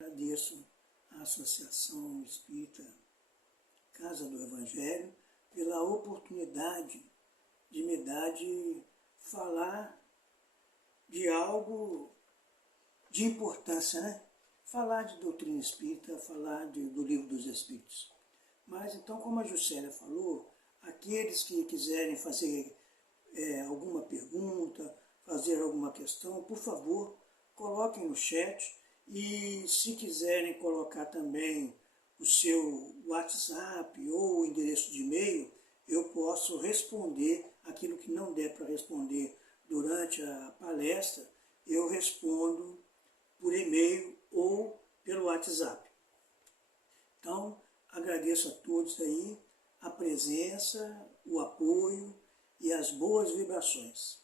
Agradeço à Associação Espírita Casa do Evangelho pela oportunidade de me dar de falar de algo de importância, né? Falar de doutrina espírita, falar do Livro dos Espíritos. Mas então, como a Juscelia falou, aqueles que quiserem fazer alguma pergunta, fazer alguma questão, por favor, coloquem no chat. E se quiserem colocar também o seu WhatsApp ou o endereço de e-mail, eu posso responder aquilo que não der para responder durante a palestra, eu respondo por e-mail ou pelo WhatsApp. Então, agradeço a todos aí a presença, o apoio e as boas vibrações.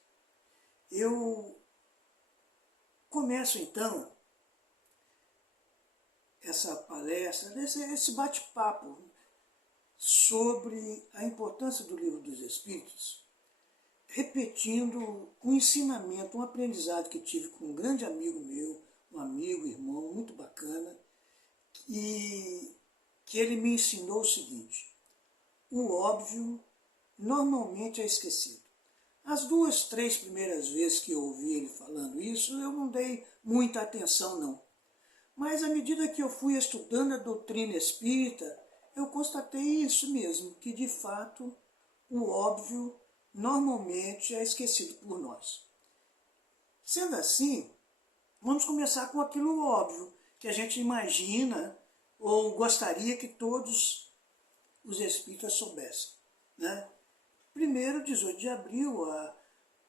Eu começo então essa palestra, esse bate-papo sobre a importância do Livro dos Espíritos, repetindo um ensinamento, um aprendizado que tive com um grande amigo meu, um amigo, irmão, muito bacana, e que ele me ensinou o seguinte: o óbvio normalmente é esquecido. As 2, 3 primeiras vezes que eu ouvi ele falando isso, eu não dei muita atenção não. Mas à medida que eu fui estudando a doutrina espírita, eu constatei isso mesmo, que de fato o óbvio normalmente é esquecido por nós. Sendo assim, vamos começar com aquilo óbvio, que a gente imagina ou gostaria que todos os espíritas soubessem, né? Primeiro, 18 de abril,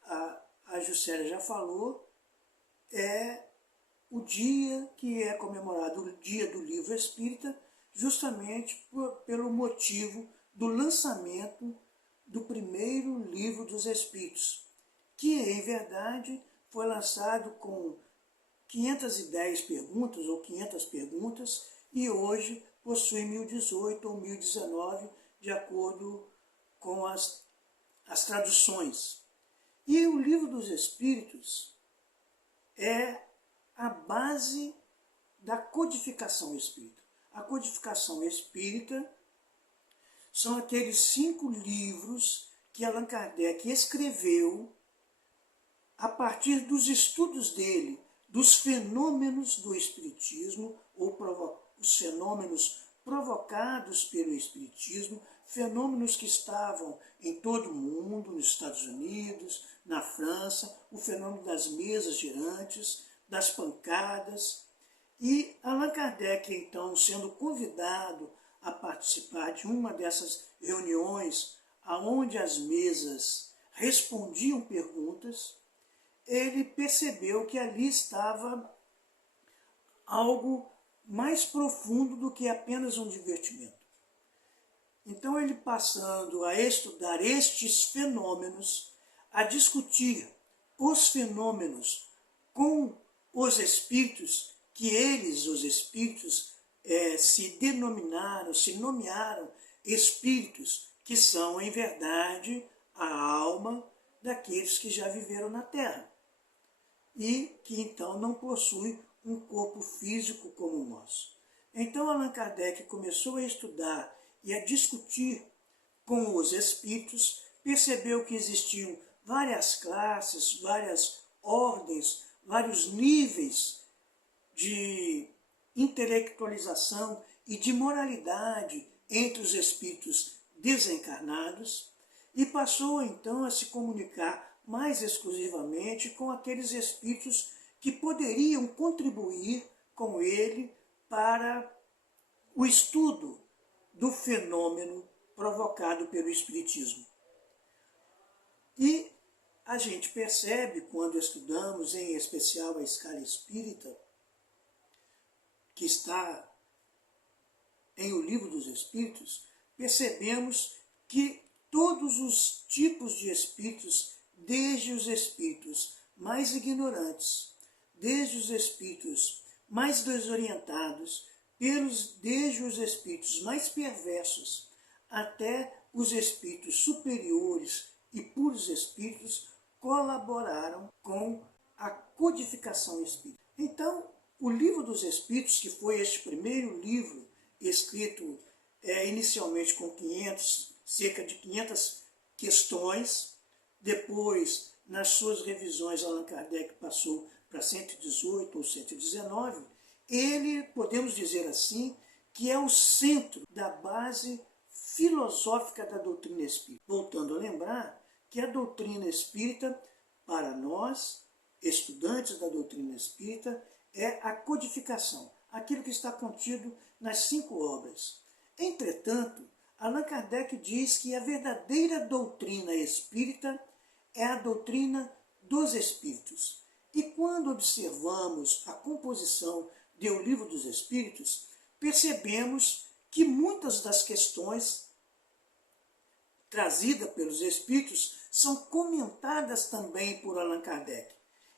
a Juscelia já falou, é o dia que é comemorado, o dia do livro espírita, justamente pelo motivo do lançamento do primeiro livro dos Espíritos, que em verdade foi lançado com 510 perguntas ou 500 perguntas e hoje possui 1018 ou 1019, de acordo com as traduções. E o livro dos Espíritos é a base da codificação espírita. A codificação espírita são aqueles 5 livros que Allan Kardec escreveu a partir dos estudos dele, dos fenômenos do espiritismo, ou os fenômenos provocados pelo espiritismo, fenômenos que estavam em todo o mundo, nos Estados Unidos, na França, o fenômeno das mesas girantes, das pancadas, e Allan Kardec, então, sendo convidado a participar de uma dessas reuniões onde as mesas respondiam perguntas, ele percebeu que ali estava algo mais profundo do que apenas um divertimento. Então ele, passando a estudar estes fenômenos, a discutir os fenômenos com os espíritos, que eles, os espíritos, se denominaram, se nomearam espíritos, que são, em verdade, a alma daqueles que já viveram na Terra e que então não possui um corpo físico como o nosso. Então Allan Kardec começou a estudar e a discutir com os espíritos, percebeu que existiam várias classes, várias ordens, vários níveis de intelectualização e de moralidade entre os espíritos desencarnados e passou então a se comunicar mais exclusivamente com aqueles espíritos que poderiam contribuir com ele para o estudo do fenômeno provocado pelo espiritismo. E a gente percebe, quando estudamos, em especial a escala espírita, que está em O Livro dos Espíritos, percebemos que todos os tipos de espíritos, desde os espíritos mais ignorantes, desde os espíritos mais desorientados, desde os espíritos mais perversos, até os espíritos superiores e puros espíritos, colaboraram com a codificação espírita. Então, O Livro dos Espíritos, que foi este primeiro livro escrito inicialmente com cerca de 500 questões, depois, nas suas revisões, Allan Kardec passou para 118 ou 119, ele, podemos dizer assim, que é o centro da base filosófica da doutrina espírita. Voltando a lembrar que a doutrina espírita, para nós, estudantes da doutrina espírita, é a codificação, aquilo que está contido nas 5 obras. Entretanto, Allan Kardec diz que a verdadeira doutrina espírita é a doutrina dos Espíritos. E quando observamos a composição do Livro dos Espíritos, percebemos que muitas das questões trazidas pelos Espíritos são comentadas também por Allan Kardec.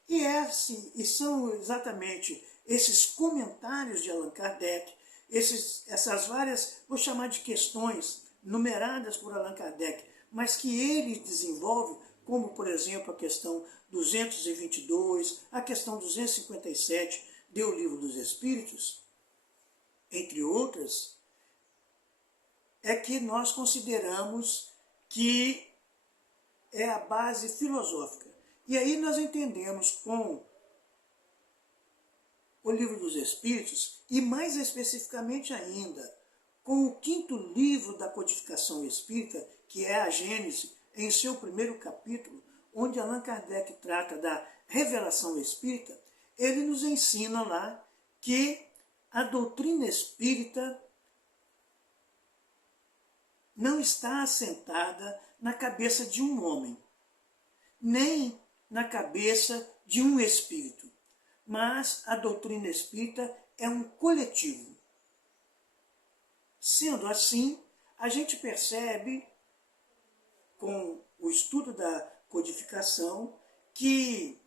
E são exatamente esses comentários de Allan Kardec, essas várias, vou chamar de questões, numeradas por Allan Kardec, mas que ele desenvolve, como, por exemplo, a questão 222, a questão 257 do Livro dos Espíritos, entre outras, é que nós consideramos que é a base filosófica. E aí nós entendemos com o Livro dos Espíritos, e mais especificamente ainda, com o 5º livro da codificação espírita, que é a Gênese, em seu primeiro capítulo, onde Allan Kardec trata da revelação espírita, ele nos ensina lá que a doutrina espírita não está assentada na cabeça de um homem, nem na cabeça de um espírito, mas a doutrina espírita é um coletivo. Sendo assim, a gente percebe, com o estudo da codificação, que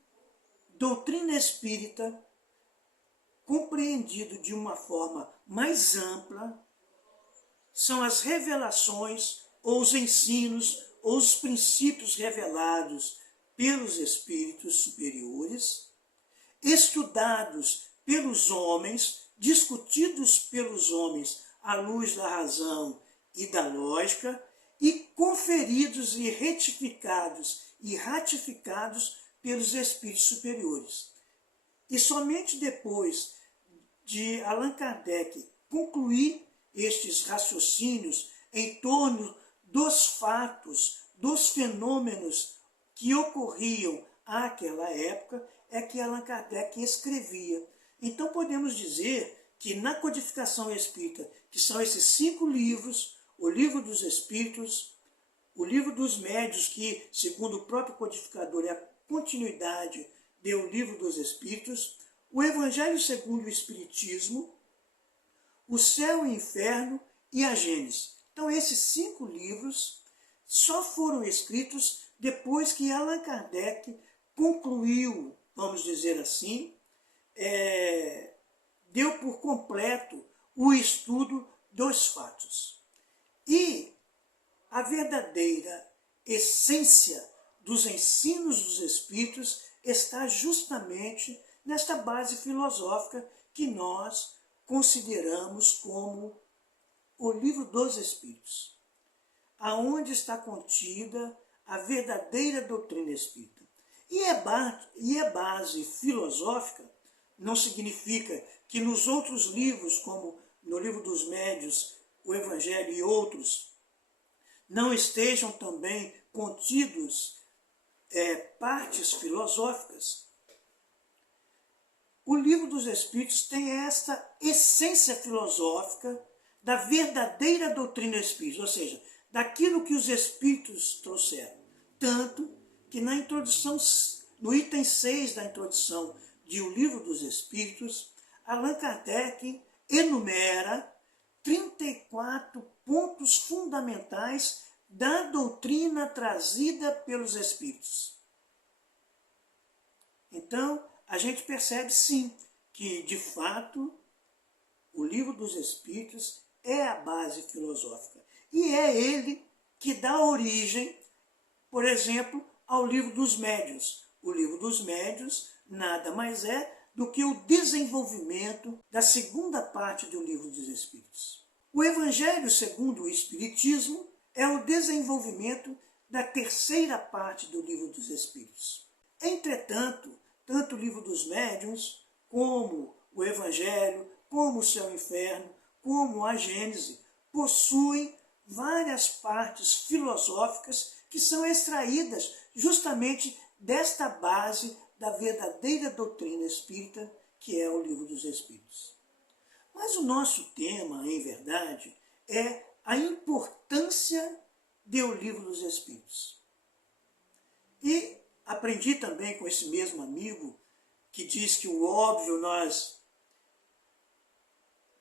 doutrina espírita, compreendido de uma forma mais ampla, são as revelações, ou os ensinos, ou os princípios revelados pelos espíritos superiores, estudados pelos homens, discutidos pelos homens à luz da razão e da lógica, e conferidos e retificados e ratificados pelos espíritos superiores. E somente depois de Allan Kardec concluir estes raciocínios em torno dos fatos, dos fenômenos que ocorriam àquela época, é que Allan Kardec escrevia. Então podemos dizer que na codificação espírita, que são esses 5 livros, o Livro dos Espíritos, o Livro dos Médiuns, que, segundo o próprio codificador, é a continuidade do Livro dos Espíritos, o Evangelho segundo o Espiritismo, o Céu e o Inferno e a Gênese. Então esses 5 livros só foram escritos depois que Allan Kardec concluiu, vamos dizer assim, deu por completo o estudo dos fatos. E a verdadeira essência dos ensinos dos Espíritos está justamente nesta base filosófica que nós consideramos como o Livro dos Espíritos, aonde está contida a verdadeira doutrina espírita. E é base filosófica não significa que nos outros livros, como no Livro dos Médiuns, o Evangelho e outros, não estejam também contidos partes filosóficas. O Livro dos Espíritos tem esta essência filosófica da verdadeira doutrina espírita, ou seja, daquilo que os Espíritos trouxeram. Tanto que na introdução, no item 6 da introdução de O Livro dos Espíritos, Allan Kardec enumera 34 pontos fundamentais da doutrina trazida pelos Espíritos. Então, a gente percebe sim que, de fato, o Livro dos Espíritos é a base filosófica. E é ele que dá origem, por exemplo, ao Livro dos Médiuns. O Livro dos Médiuns nada mais é do que o desenvolvimento da segunda parte do Livro dos Espíritos. O Evangelho segundo o Espiritismo é o desenvolvimento da terceira parte do Livro dos Espíritos. Entretanto, tanto o Livro dos Médiuns, como o Evangelho, como o Céu e o Inferno, como a Gênese, possuem várias partes filosóficas que são extraídas justamente desta base da verdadeira doutrina espírita, que é o Livro dos Espíritos. Mas o nosso tema, em verdade, é a importância do Livro dos Espíritos. E aprendi também com esse mesmo amigo, que diz que o óbvio nós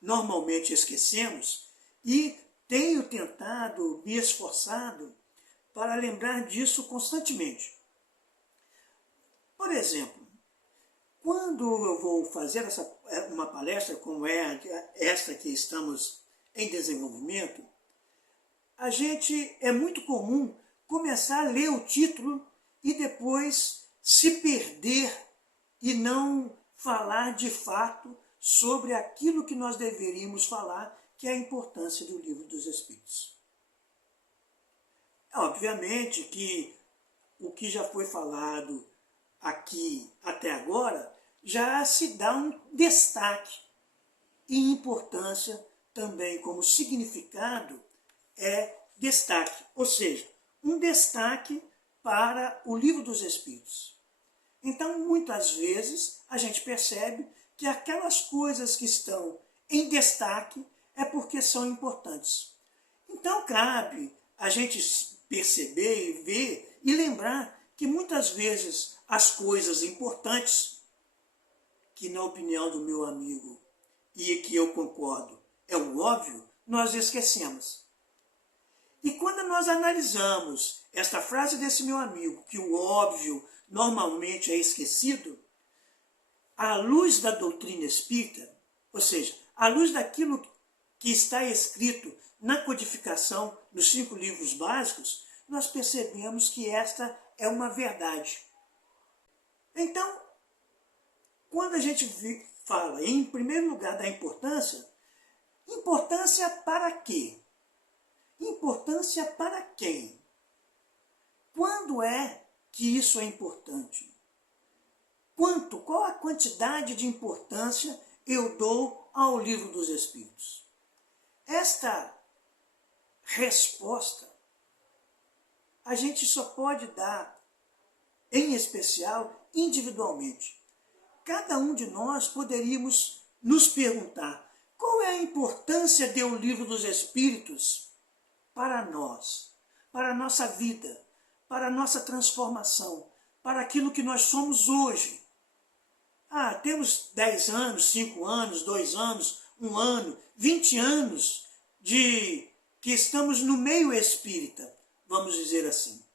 normalmente esquecemos, e tenho tentado, me esforçado para lembrar disso constantemente. Por exemplo, quando eu vou fazer uma palestra como esta que estamos em desenvolvimento, é muito comum começar a ler o título e depois se perder e não falar de fato sobre aquilo que nós deveríamos falar, que é a importância do Livro dos Espíritos. Obviamente que o que já foi falado aqui até agora já se dá um destaque e importância também como significado é destaque, ou seja, um destaque para o Livro dos Espíritos. Então, muitas vezes, a gente percebe que aquelas coisas que estão em destaque é porque são importantes. Então, cabe a gente perceber e ver e lembrar que muitas vezes as coisas importantes, que na opinião do meu amigo e que eu concordo é o óbvio, nós esquecemos. E quando nós analisamos esta frase desse meu amigo, que o óbvio normalmente é esquecido, à luz da doutrina espírita, ou seja, à luz daquilo que está escrito na codificação dos 5 livros básicos, nós percebemos que esta é uma verdade. Então, quando a gente fala, em primeiro lugar, da importância para quê? Importância para quem? Quando é que isso é importante? Qual a quantidade de importância eu dou ao Livro dos Espíritos? Esta resposta a gente só pode dar, em especial, individualmente. Cada um de nós poderíamos nos perguntar qual é a importância do Livro dos Espíritos para nós, para a nossa vida, para a nossa transformação, para aquilo que nós somos hoje. Temos 10 anos, 5 anos, 2 anos, 1 ano, 20 anos de que estamos no meio espírita, vamos dizer assim.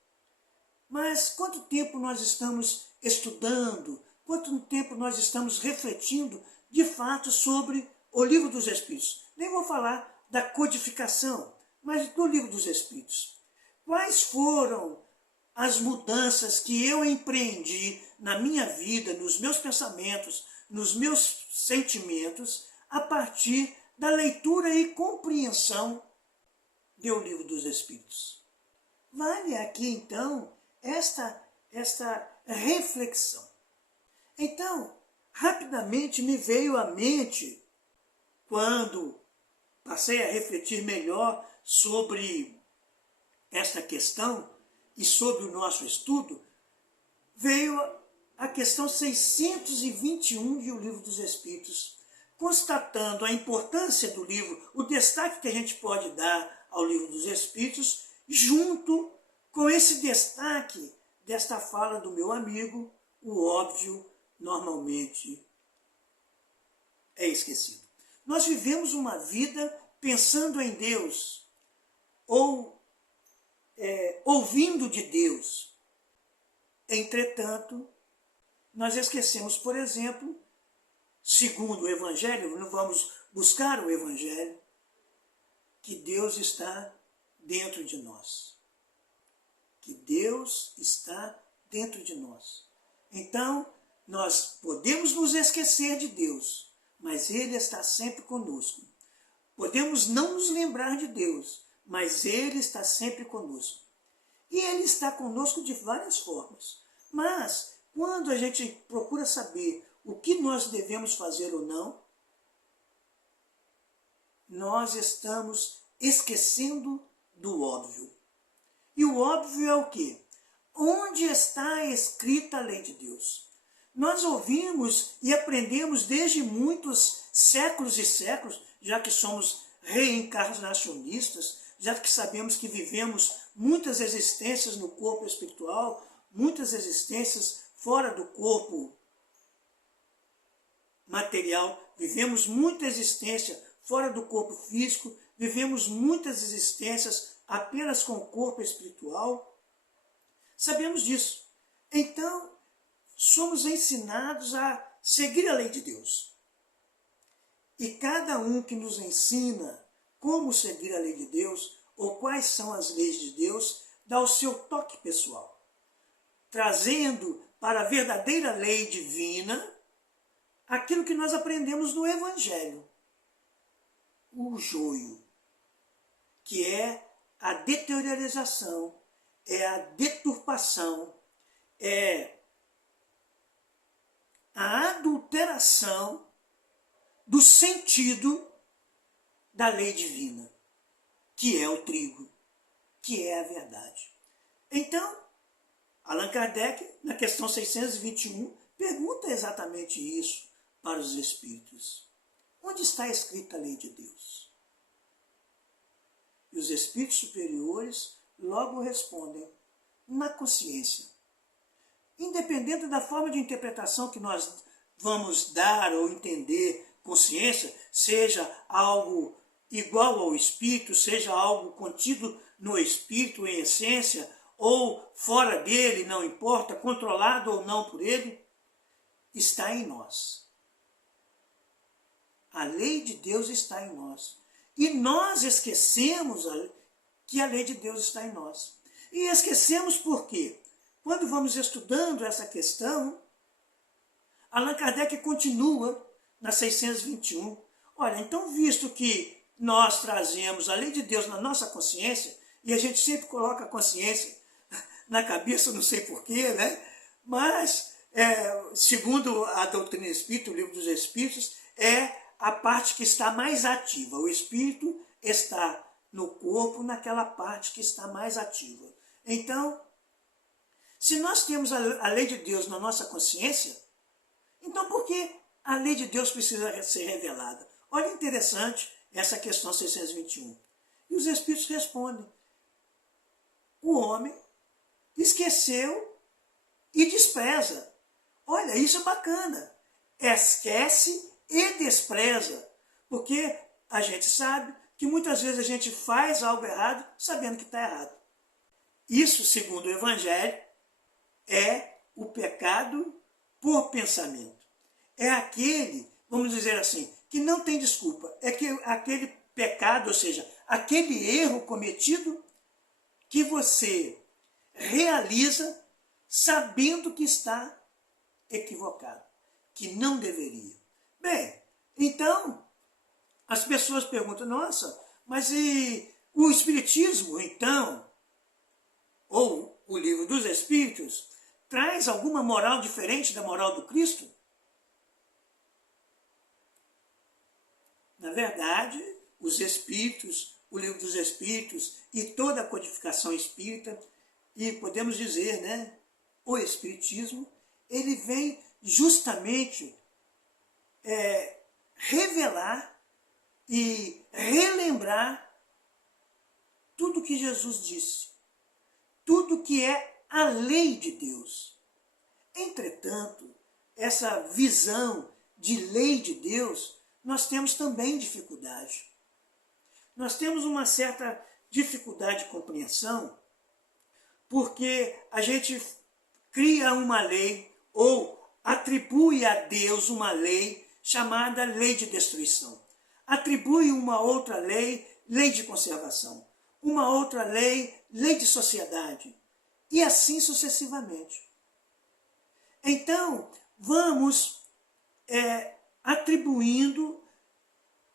Mas quanto tempo nós estamos estudando, quanto tempo nós estamos refletindo de fato sobre o Livro dos Espíritos? Nem vou falar da codificação, mas do Livro dos Espíritos. Quais foram as mudanças que eu empreendi na minha vida, nos meus pensamentos, nos meus sentimentos, a partir da leitura e compreensão do Livro dos Espíritos? Vale aqui, então, esta reflexão. Então, rapidamente me veio à mente, quando passei a refletir melhor sobre esta questão e sobre o nosso estudo, veio a questão 621 do Livro dos Espíritos, constatando a importância do livro, o destaque que a gente pode dar ao Livro dos Espíritos, junto com esse destaque desta fala do meu amigo, o óbvio normalmente é esquecido. Nós vivemos uma vida pensando em Deus, ou ouvindo de Deus. Entretanto, nós esquecemos, por exemplo, segundo o Evangelho, não vamos buscar o Evangelho, que Deus está dentro de nós. Que Deus está dentro de nós. Então, Nós podemos nos esquecer de Deus, mas Ele está sempre conosco. Podemos não nos lembrar de Deus, mas Ele está sempre conosco. E Ele está conosco de várias formas. Mas, quando a gente procura saber o que nós devemos fazer ou não, nós estamos esquecendo do óbvio. E o óbvio é o quê? Onde está escrita a lei de Deus? Nós ouvimos e aprendemos desde muitos séculos e séculos, já que somos reencarnacionistas, já que sabemos que vivemos muitas existências no corpo espiritual, muitas existências fora do corpo material, vivemos muita existência fora do corpo físico, vivemos muitas existências apenas com o corpo espiritual. Sabemos disso. Então, somos ensinados a seguir a lei de Deus. E cada um que nos ensina como seguir a lei de Deus, ou quais são as leis de Deus, dá o seu toque pessoal, trazendo para a verdadeira lei divina aquilo que nós aprendemos no Evangelho, o joio, que é a deteriorização, é a deturpação, é a adulteração do sentido da lei divina, que é o trigo, que é a verdade. Então, Allan Kardec, na questão 621, pergunta exatamente isso para os espíritos. Onde está escrita a lei de Deus? E os espíritos superiores logo respondem, na consciência. Independente da forma de interpretação que nós vamos dar ou entender consciência, seja algo igual ao espírito, seja algo contido no espírito em essência, ou fora dele, não importa, controlado ou não por ele, está em nós. A lei de Deus está em nós. E nós esquecemos que a lei de Deus está em nós. E esquecemos por quê? Quando vamos estudando essa questão, Allan Kardec continua na 621. Olha, então visto que nós trazemos a lei de Deus na nossa consciência, e a gente sempre coloca a consciência na cabeça, não sei porquê, né? Mas, segundo a doutrina espírita, o livro dos Espíritos, é a parte que está mais ativa. O espírito está no corpo, naquela parte que está mais ativa. Então, se nós temos a lei de Deus na nossa consciência, então por que a lei de Deus precisa ser revelada? Olha, interessante essa questão 621. E os Espíritos respondem. O homem esqueceu e despreza. Olha, isso é bacana. Esquece e despreza. Porque a gente sabe que muitas vezes a gente faz algo errado sabendo que está errado. Isso, segundo o Evangelho, é o pecado por pensamento. É aquele, vamos dizer assim, que não tem desculpa. É aquele pecado, ou seja, aquele erro cometido que você realiza sabendo que está equivocado, que não deveria. Bem, então, as pessoas perguntam, nossa, mas e o Espiritismo, então, ou o Livro dos Espíritos, traz alguma moral diferente da moral do Cristo? Na verdade, os Espíritos, o Livro dos Espíritos e toda a codificação espírita, e podemos dizer, né, o Espiritismo, ele vem justamente revelar e relembrar tudo que Jesus disse, tudo que é a lei de Deus. Entretanto, essa visão de lei de Deus, nós temos também dificuldade. Nós temos uma certa dificuldade de compreensão, porque a gente cria uma lei ou atribui a Deus uma lei chamada lei de destruição. Atribui uma outra lei, lei de conservação. Uma outra lei, lei de sociedade. E assim sucessivamente. Então, vamos atribuindo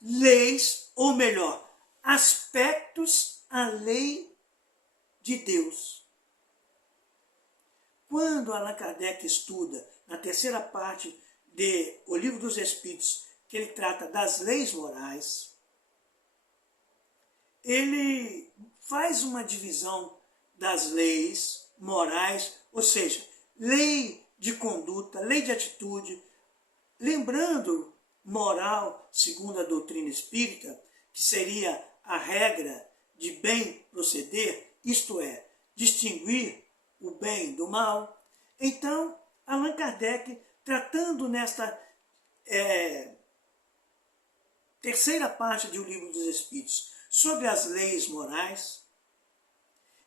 leis, ou melhor, aspectos à lei de Deus. Quando Allan Kardec estuda, na terceira parte de O Livro dos Espíritos, que ele trata das leis morais, ele faz uma divisão das leis morais, ou seja, lei de conduta, lei de atitude, lembrando moral, segundo a doutrina espírita, que seria a regra de bem proceder, isto é, distinguir o bem do mal. Então, Allan Kardec, tratando nesta terceira parte do Livro dos Espíritos sobre as leis morais,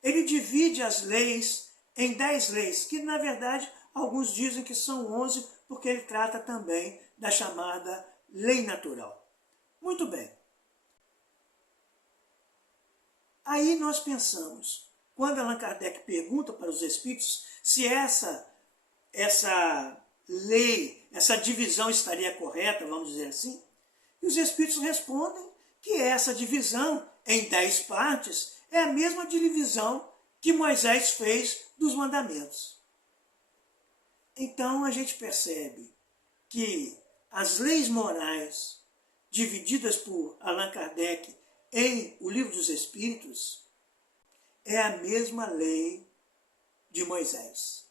ele divide as leis em 10 leis, que na verdade alguns dizem que são 11, porque ele trata também da chamada lei natural. Muito bem. Aí nós pensamos, quando Allan Kardec pergunta para os espíritos se essa lei, essa divisão estaria correta, vamos dizer assim, e os espíritos respondem que essa divisão em 10 partes é a mesma divisão que Moisés fez dos mandamentos. Então a gente percebe que as leis morais divididas por Allan Kardec em O Livro dos Espíritos é a mesma lei de Moisés.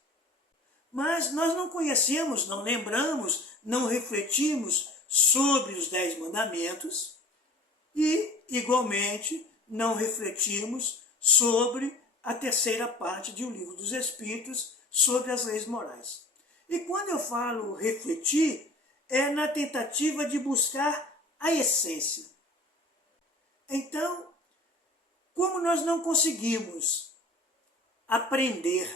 Mas nós não conhecemos, não lembramos, não refletimos sobre os 10 mandamentos e, igualmente, não refletimos sobre a terceira parte de O Livro dos Espíritos, sobre as leis morais. E quando eu falo refletir, é na tentativa de buscar a essência. Então, como nós não conseguimos aprender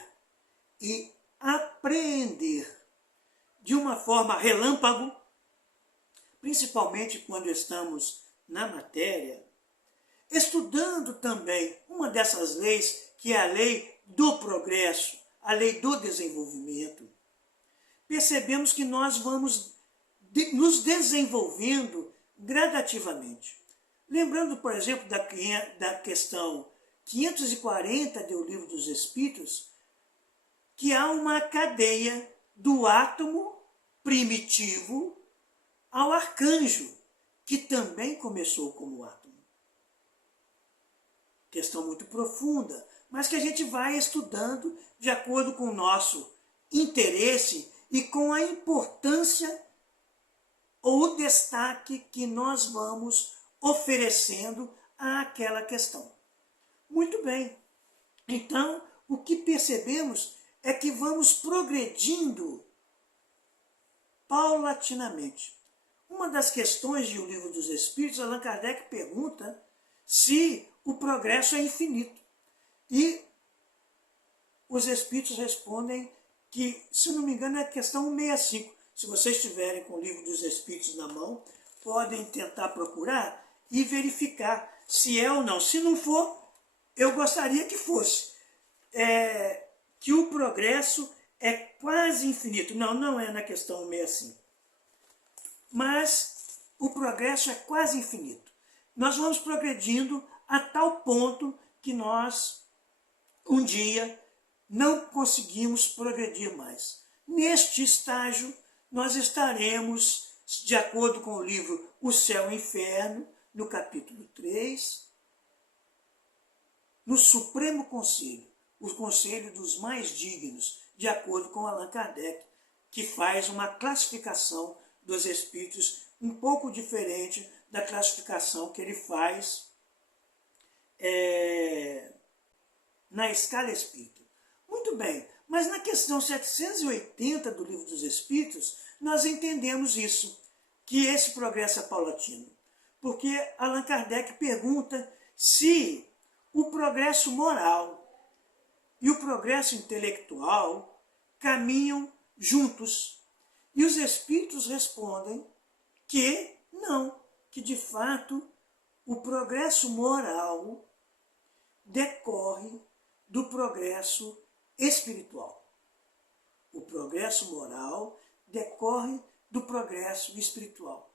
e apreender de uma forma relâmpago, principalmente quando estamos na matéria, estudando também uma dessas leis, que é a lei do progresso, a lei do desenvolvimento, percebemos que nós vamos nos desenvolvendo gradativamente. Lembrando, por exemplo, da questão 540 do Livro dos Espíritos, que há uma cadeia do átomo primitivo ao arcanjo, que também começou como átomo. Questão muito profunda, mas que a gente vai estudando de acordo com o nosso interesse e com a importância ou o destaque que nós vamos oferecendo àquela questão. Muito bem. Então, o que percebemos é que vamos progredindo paulatinamente. Uma das questões do Livro dos Espíritos, Allan Kardec pergunta se o progresso é infinito. E os Espíritos respondem que, se não me engano, é a questão 165. Se vocês estiverem com o Livro dos Espíritos na mão, podem tentar procurar e verificar se é ou não. Se não for, eu gostaria que fosse. Que o progresso é quase infinito. Não, não é na questão 165. Mas o progresso é quase infinito. Nós vamos progredindo a tal ponto que nós, um dia, não conseguimos progredir mais. Neste estágio, nós estaremos, de acordo com o livro O Céu e o Inferno, no capítulo 3, no Supremo Conselho, o Conselho dos Mais Dignos, de acordo com Allan Kardec, que faz uma classificação dos espíritos um pouco diferente da classificação que ele faz na escala espírita. Muito bem, mas na questão 780 do Livro dos Espíritos, nós entendemos isso, que esse progresso é paulatino. Porque Allan Kardec pergunta se o progresso moral e o progresso intelectual caminham juntos. E os espíritos respondem que não, que de fato o progresso moral decorre do progresso espiritual. O progresso moral decorre do progresso espiritual.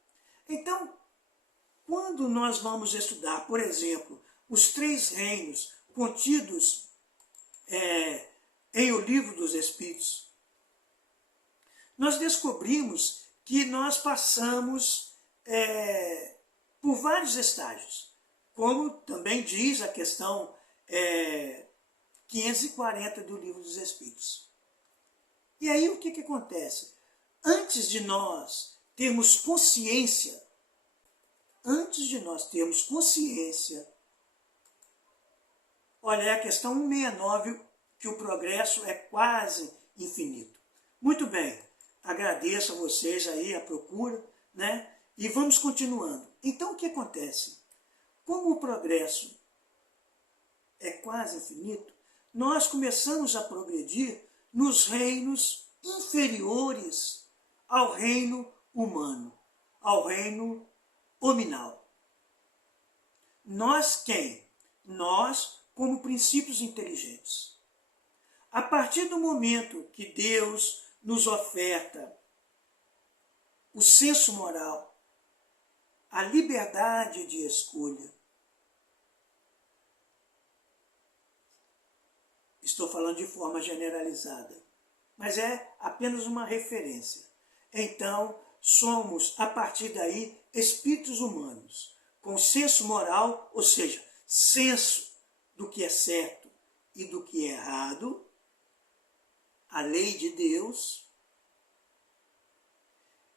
Então, quando nós vamos estudar, por exemplo, os 3 reinos contidos em O Livro dos Espíritos, nós descobrimos que nós passamos por vários estágios, como também diz a questão 540 do Livro dos Espíritos. E aí o que acontece? Antes de nós termos consciência, olha, é a questão 169, que o progresso é quase infinito. Muito bem, agradeço a vocês aí a procura, né? E vamos continuando. Então o que acontece? Como o progresso é quase infinito, nós começamos a progredir nos reinos inferiores ao reino humano, ao reino hominal. Nós quem? Nós, como princípios inteligentes. A partir do momento que Deus nos oferta o senso moral, a liberdade de escolha, estou falando de forma generalizada, mas é apenas uma referência. Então, somos, a partir daí, espíritos humanos, com senso moral, ou seja, senso do que é certo e do que é errado, a lei de Deus,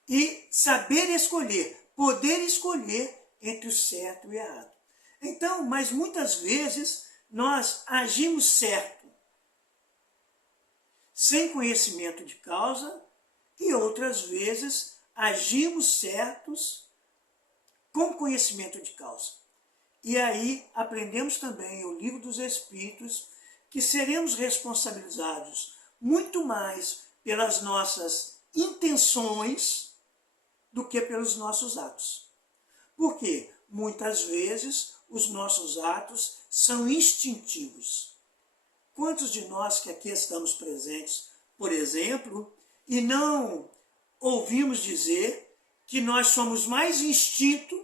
e saber escolher, poder escolher entre o certo e o errado. Então, mas muitas vezes nós agimos certo, sem conhecimento de causa, e outras vezes agimos certos com conhecimento de causa. E aí aprendemos também o Livro dos Espíritos que seremos responsabilizados muito mais pelas nossas intenções do que pelos nossos atos. Por quê? Muitas vezes os nossos atos são instintivos. Quantos de nós que aqui estamos presentes, por exemplo, e não ouvimos dizer que nós somos mais instinto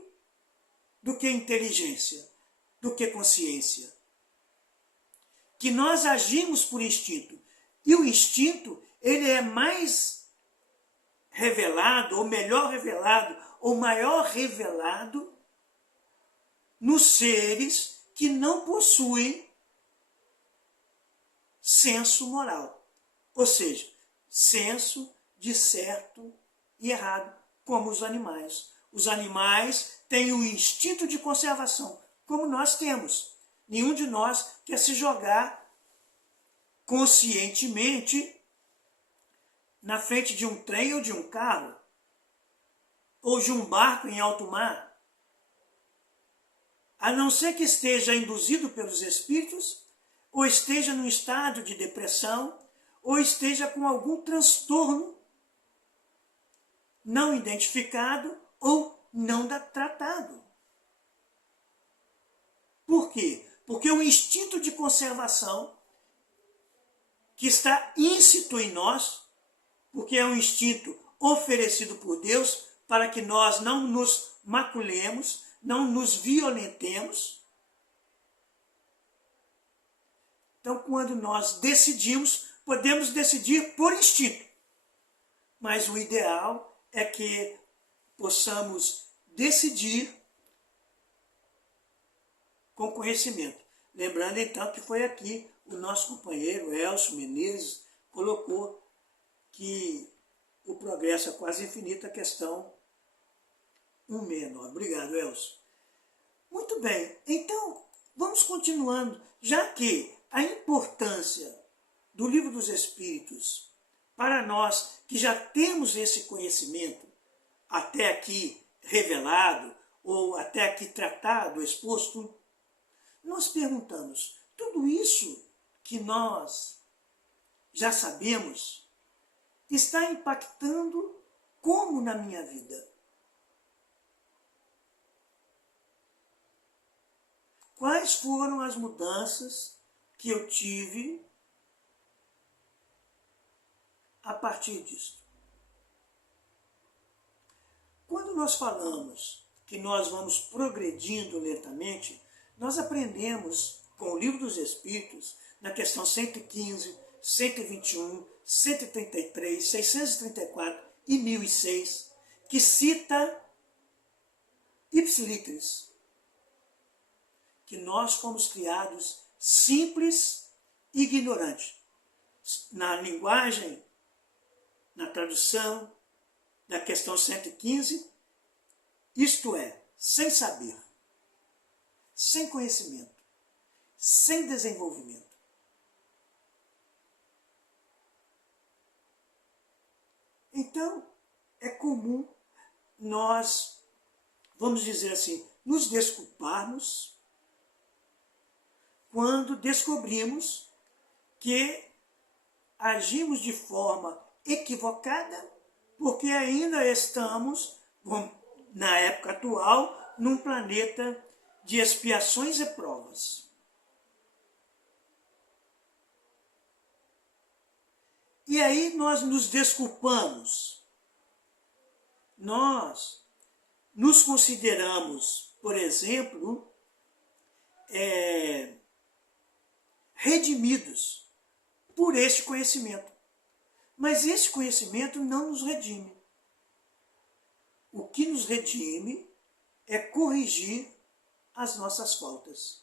do que inteligência, do que consciência? Que nós agimos por instinto. E o instinto, ele é mais revelado, ou melhor revelado, ou maior revelado nos seres que não possuem senso moral. Ou seja, senso de certo e errado, como os animais. Os animais têm o instinto de conservação, como nós temos. Nenhum de nós quer se jogar conscientemente na frente de um trem ou de um carro, ou de um barco em alto mar, a não ser que esteja induzido pelos espíritos, ou esteja num estado de depressão, ou esteja com algum transtorno não identificado ou não tratado. Por quê? Porque o instinto de conservação que está íncito em nós, porque é um instinto oferecido por Deus para que nós não nos maculemos, não nos violentemos. Então, quando nós decidimos, podemos decidir por instinto, mas o ideal é que possamos decidir com conhecimento. Lembrando então que foi aqui o nosso companheiro Elcio Menezes colocou que o progresso é quase infinito, a questão 169. Obrigado, Elcio. Muito bem, então vamos continuando, já que a importância do Livro dos Espíritos para nós que já temos esse conhecimento até aqui revelado ou até aqui tratado, exposto, nós perguntamos, tudo isso que nós já sabemos está impactando como na minha vida? Quais foram as mudanças que eu tive a partir disso? Quando nós falamos que nós vamos progredindo lentamente, nós aprendemos com o Livro dos Espíritos, na questão 115, 121, 133, 634 e 1006, que cita ipsilíteres, que nós fomos criados simples e ignorantes. Na linguagem, na tradução da questão 115, isto é, sem saber, sem conhecimento, sem desenvolvimento. Então, é comum nós, vamos dizer assim, nos desculparmos quando descobrimos que agimos de forma equivocada, porque ainda estamos, na época atual, num planeta de expiações e provas. E aí nós nos desculpamos. Nós nos consideramos, por exemplo, redimidos por este conhecimento. Mas esse conhecimento não nos redime. O que nos redime é corrigir as nossas faltas.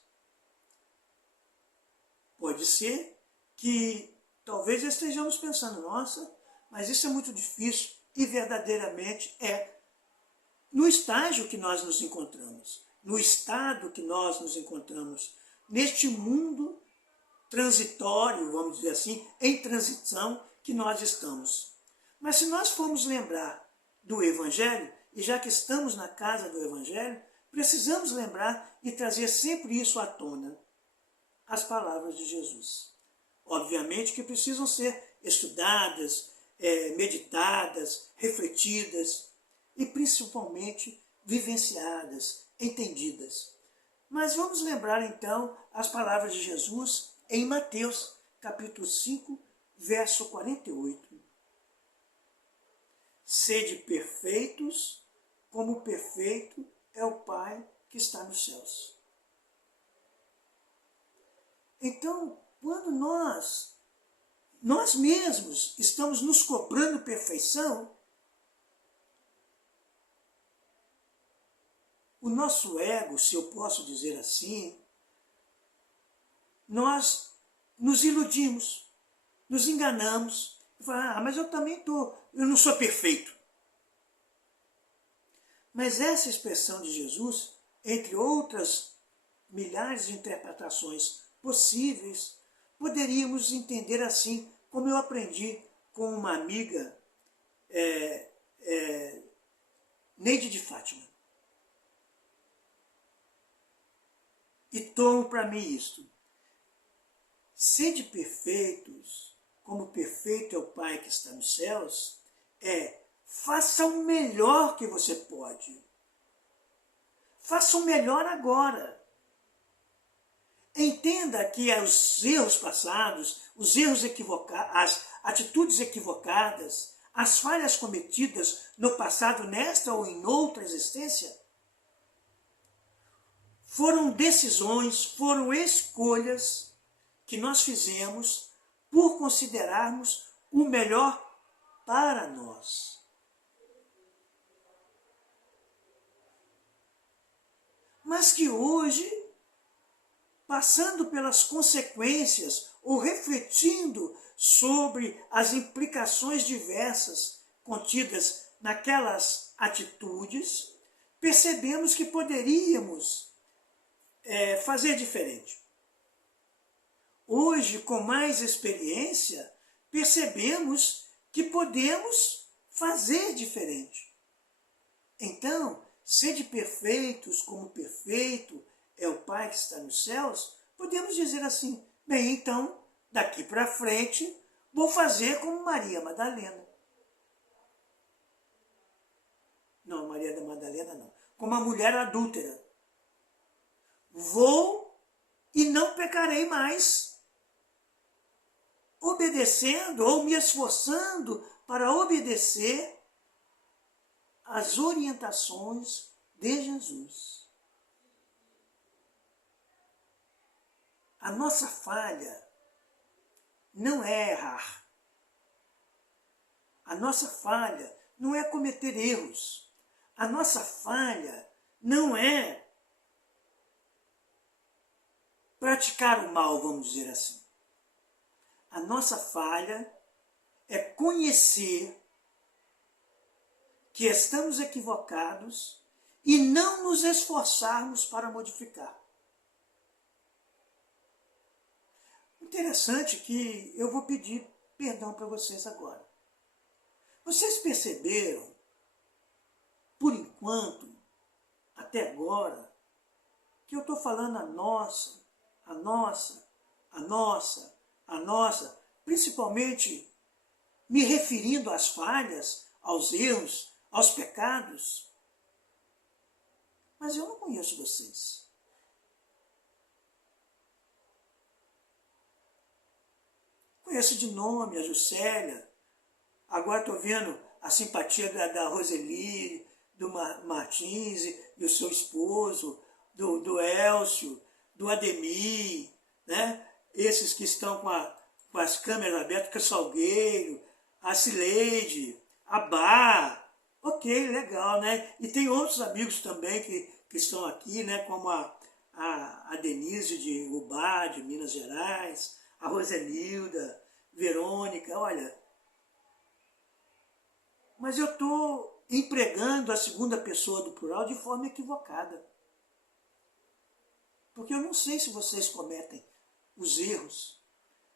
Pode ser que talvez estejamos pensando, nossa, mas isso é muito difícil, e verdadeiramente é. No estágio que nós nos encontramos, no estado que nós nos encontramos, neste mundo transitório, vamos dizer assim, em transição que nós estamos. Mas se nós formos lembrar do Evangelho, e já que estamos na casa do Evangelho, precisamos lembrar e trazer sempre isso à tona, as palavras de Jesus. Obviamente que precisam ser estudadas, meditadas, refletidas e principalmente vivenciadas, entendidas. Mas vamos lembrar então as palavras de Jesus em Mateus, capítulo 5, verso 48. Sede perfeitos, como perfeito é o Pai que está nos céus. Então, quando nós mesmos estamos nos cobrando perfeição, o nosso ego, se eu posso dizer assim, nós nos iludimos, nos enganamos. Mas eu também eu não sou perfeito. Mas essa expressão de Jesus, entre outras milhares de interpretações possíveis, poderíamos entender assim, como eu aprendi com uma amiga, Neide de Fátima. E tomo para mim isto. Sede perfeitos, como perfeito é o Pai que está nos céus, faça o melhor que você pode. Faça o melhor agora. Entenda que os erros passados, os erros equivocados, as atitudes equivocadas, as falhas cometidas no passado, nesta ou em outra existência, foram decisões, foram escolhas que nós fizemos por considerarmos o melhor para nós. Mas que hoje, passando pelas consequências ou refletindo sobre as implicações diversas contidas naquelas atitudes, percebemos que poderíamos fazer diferente. Hoje, com mais experiência, percebemos que podemos fazer diferente. Então, sede perfeitos como perfeito é o Pai que está nos céus, podemos dizer assim, bem, então, daqui para frente, vou fazer como Maria Madalena. Não, Maria da Madalena não. Como a mulher adúltera. Vou e não pecarei mais, obedecendo ou me esforçando para obedecer as orientações de Jesus. A nossa falha não é errar. A nossa falha não é cometer erros. A nossa falha não é praticar o mal, vamos dizer assim. A nossa falha é conhecer que estamos equivocados e não nos esforçarmos para modificar. Interessante que eu vou pedir perdão para vocês agora. Vocês perceberam, por enquanto, até agora, que eu estou falando a nossa, principalmente me referindo às falhas, aos erros, aos pecados. Mas eu não conheço vocês. Conheço de nome a Juscelia, agora estou vendo a simpatia da Roseli, do Martins e o seu esposo, do Elcio, do Ademir, né? Esses que estão com as câmeras abertas, que é Salgueiro, a Cileide, a Bar, ok, legal, né? E tem outros amigos também que estão aqui, né? Como a Denise de Ubá, de Minas Gerais, a Roselilda, Verônica, olha. Mas eu estou empregando a segunda pessoa do plural de forma equivocada. Porque eu não sei se vocês cometem os erros,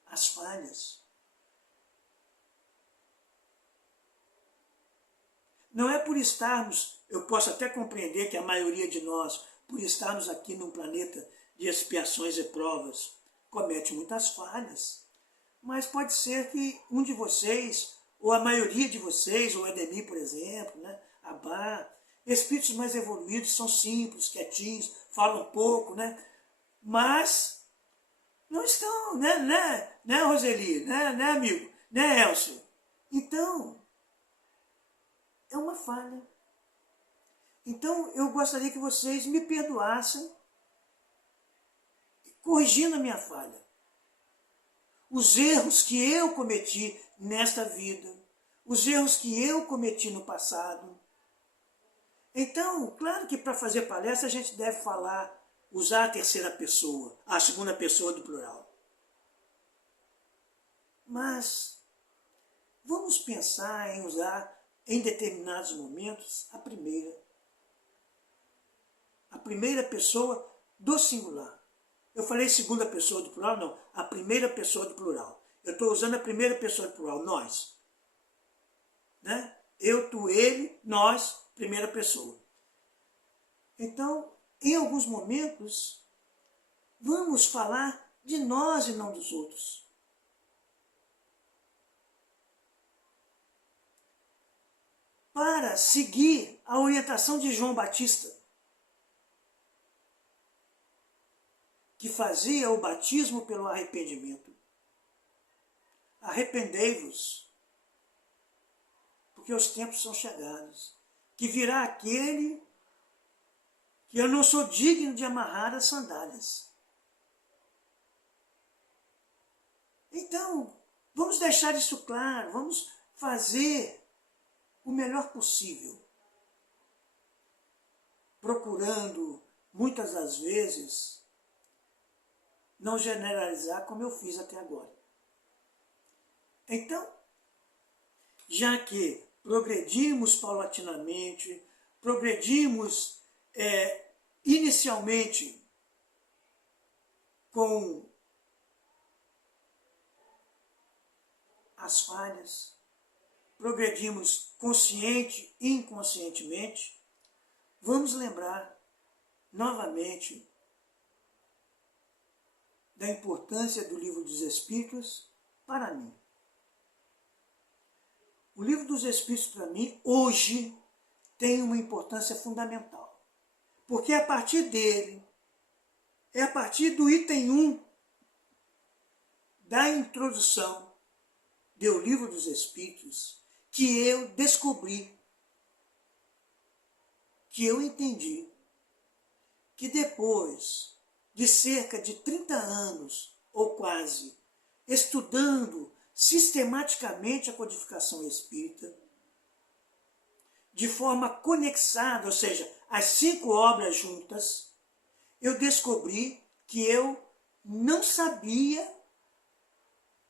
as falhas. Não é por estarmos, eu posso até compreender que a maioria de nós, por estarmos aqui num planeta de expiações e provas, comete muitas falhas. Mas pode ser que um de vocês, ou a maioria de vocês, ou a Ademir, por exemplo, né, a Bar, espíritos mais evoluídos são simples, quietinhos, falam pouco, né? Mas não estão, né Roseli, né amigo, né Elcio? Então, é uma falha. Então, eu gostaria que vocês me perdoassem, corrigindo a minha falha. Os erros que eu cometi nesta vida, os erros que eu cometi no passado. Então, claro que para fazer palestra a gente deve falar, usar a terceira pessoa, a segunda pessoa do plural. Mas vamos pensar em usar em determinados momentos a primeira pessoa do singular. Eu falei segunda pessoa do plural? Não, a primeira pessoa do plural. Eu estou usando a primeira pessoa do plural, nós. Né? Eu, tu, ele, nós, primeira pessoa. Então, em alguns momentos, vamos falar de nós e não dos outros. Para seguir a orientação de João Batista, que fazia o batismo pelo arrependimento. Arrependei-vos, porque os tempos são chegados, que virá aquele que eu não sou digno de amarrar as sandálias. Então, vamos deixar isso claro, vamos fazer o melhor possível, procurando, muitas das vezes, não generalizar como eu fiz até agora. Então, já que progredimos paulatinamente, progredimos inicialmente com as falhas, progredimos consciente e inconscientemente, vamos lembrar novamente da importância do Livro dos Espíritos para mim. O Livro dos Espíritos, para mim, hoje, tem uma importância fundamental. Porque é a partir dele, é a partir do item 1 da introdução do Livro dos Espíritos que eu descobri que eu entendi que depois de cerca de 30 anos, ou quase, estudando sistematicamente a codificação espírita, de forma conexada, ou seja, as 5 obras juntas, eu descobri que eu não sabia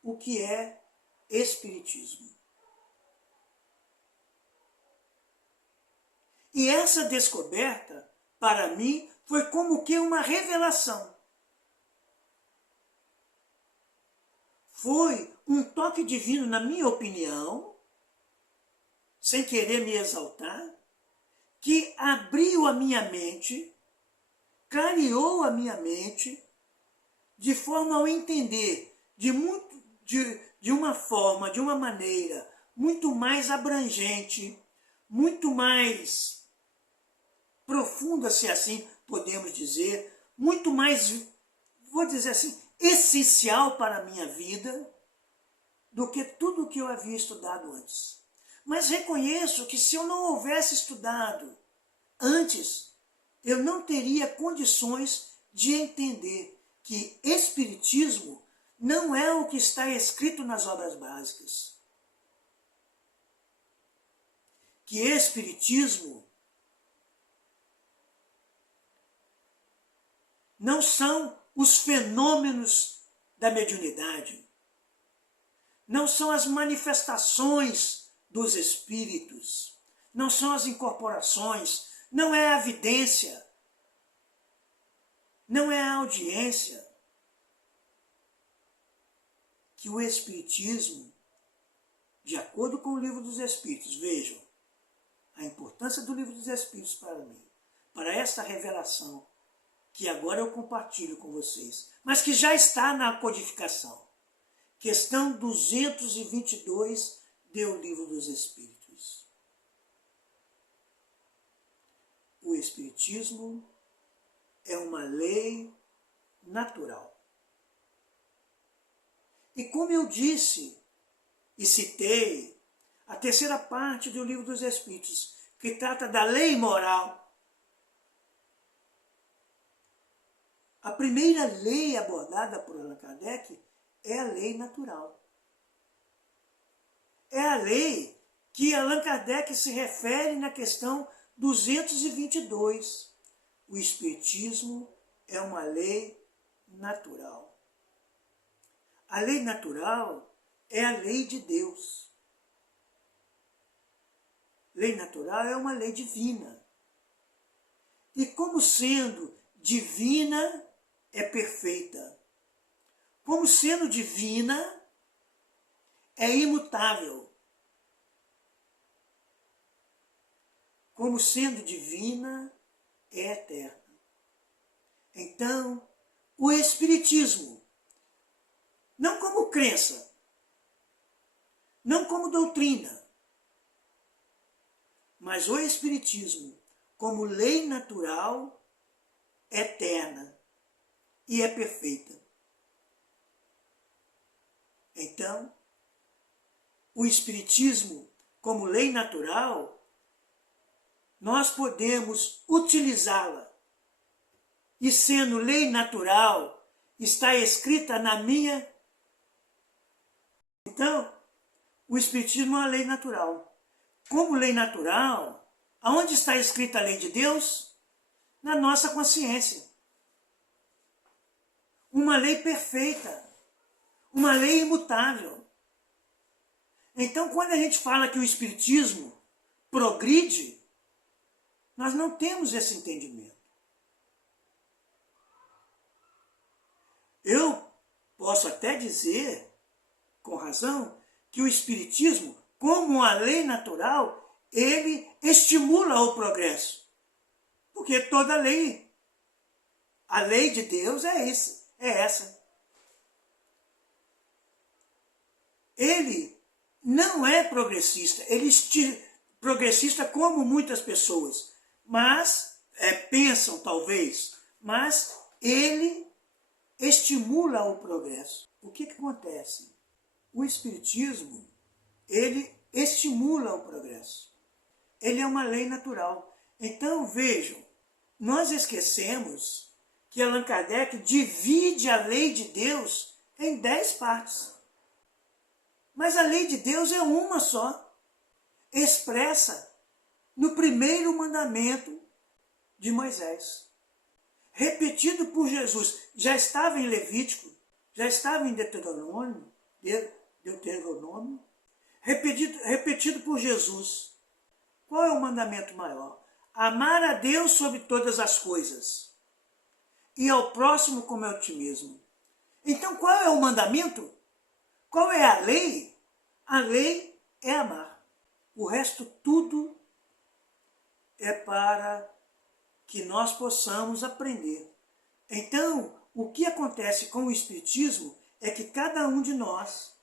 o que é espiritismo. E essa descoberta, para mim, foi como que uma revelação. Foi um toque divino, na minha opinião, sem querer me exaltar, que abriu a minha mente, clareou a minha mente, de forma a eu entender de uma forma, de uma maneira muito mais abrangente, muito mais profunda, se assim podemos dizer, muito mais, vou dizer assim, essencial para a minha vida do que tudo o que eu havia estudado antes. Mas reconheço que se eu não houvesse estudado antes, eu não teria condições de entender que espiritismo não é o que está escrito nas obras básicas. Que espiritismo não são os fenômenos da mediunidade, não são as manifestações dos espíritos, não são as incorporações, não é a vidência, não é a audiência. Que o espiritismo, de acordo com o Livro dos Espíritos, vejam a importância do Livro dos Espíritos para mim, para esta revelação que agora eu compartilho com vocês, mas que já está na codificação. Questão 222 do Livro dos Espíritos. O Espiritismo é uma lei natural. E como eu disse e citei, a terceira parte do Livro dos Espíritos, que trata da lei moral, a primeira lei abordada por Allan Kardec é a lei natural. É a lei que Allan Kardec se refere na questão 222. O Espiritismo é uma lei natural. A lei natural é a lei de Deus. Lei natural é uma lei divina. E como sendo divina, é perfeita. Como sendo divina, é imutável. Como sendo divina, é eterna. Então, o Espiritismo, não como crença, não como doutrina, mas o Espiritismo como lei natural, eterna e é perfeita. Então, o Espiritismo como lei natural, nós podemos utilizá-la. E sendo lei natural, está escrita na minha. Então, o Espiritismo é uma lei natural. Como lei natural, aonde está escrita a lei de Deus? Na nossa consciência. Uma lei perfeita. Uma lei imutável. Então, quando a gente fala que o Espiritismo progride, nós não temos esse entendimento. Eu posso até dizer, com razão, que o Espiritismo, como uma lei natural, ele estimula o progresso. Porque toda lei, a lei de Deus é essa. Ele não é progressista, progressista como muitas pessoas, mas pensam talvez, mas ele estimula o progresso. O que acontece? O Espiritismo, ele estimula o progresso. Ele é uma lei natural. Então, vejam, nós esquecemos que Allan Kardec divide a lei de Deus em 10 partes. Mas a lei de Deus é uma só, expressa no primeiro mandamento de Moisés, repetido por Jesus. Já estava em Levítico, já estava em Deuteronômio, repetido por Jesus. Qual é o mandamento maior? Amar a Deus sobre todas as coisas e ao próximo como a ti mesmo. Então, qual é o mandamento? Qual é a lei? A lei é amar. O resto tudo é para que nós possamos aprender. Então, o que acontece com o Espiritismo é que cada um de nós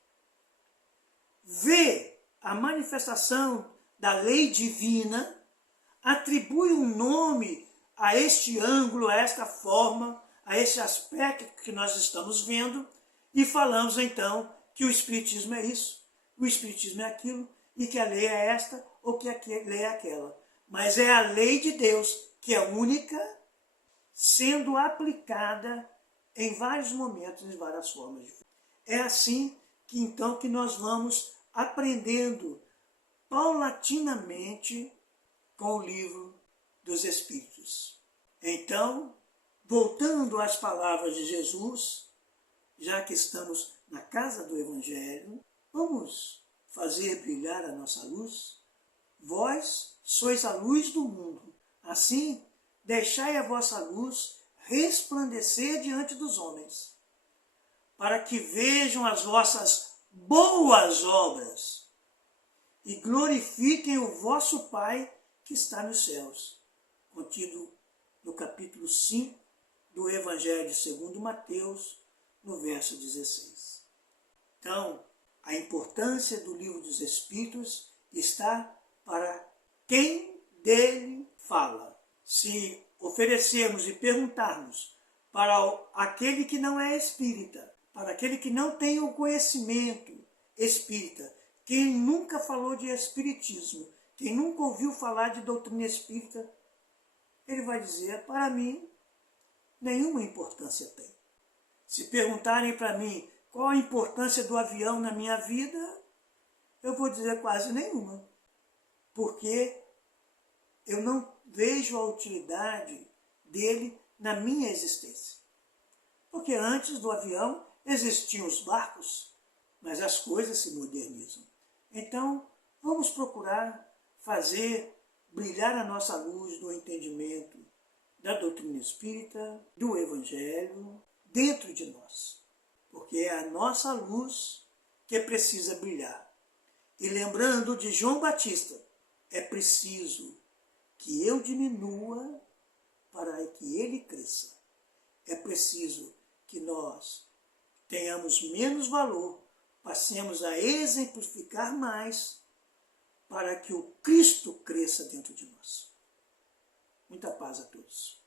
vê a manifestação da lei divina, atribui um nome a este ângulo, a esta forma, a esse aspecto que nós estamos vendo, e falamos então que o Espiritismo é isso, o Espiritismo é aquilo, e que a lei é esta, ou que a lei é aquela. Mas é a lei de Deus, que é única, sendo aplicada em vários momentos, em várias formas. É assim que então que nós vamos aprendendo paulatinamente com o livro dos Espíritos. Então, voltando às palavras de Jesus, já que estamos na casa do Evangelho, vamos fazer brilhar a nossa luz? Vós sois a luz do mundo. Assim, deixai a vossa luz resplandecer diante dos homens, para que vejam as vossas boas obras e glorifiquem o vosso Pai que está nos céus. Contido no capítulo 5 do Evangelho segundo Mateus, no verso 16. Então, a importância do livro dos Espíritos está para quem dele fala. Se oferecermos e perguntarmos para aquele que não é espírita, para aquele que não tem o conhecimento espírita, quem nunca falou de espiritismo, quem nunca ouviu falar de doutrina espírita, ele vai dizer, para mim, nenhuma importância tem. Se perguntarem para mim qual a importância do avião na minha vida, eu vou dizer quase nenhuma, porque eu não vejo a utilidade dele na minha existência. Porque antes do avião existiam os barcos, mas as coisas se modernizam. Então, vamos procurar fazer brilhar a nossa luz do entendimento da doutrina espírita, do Evangelho, dentro de nós. Porque é a nossa luz que precisa brilhar. E lembrando de João Batista, é preciso que eu diminua para que ele cresça. É preciso que nós tenhamos menos valor, passemos a exemplificar mais para que o Cristo cresça dentro de nós. Muita paz a todos.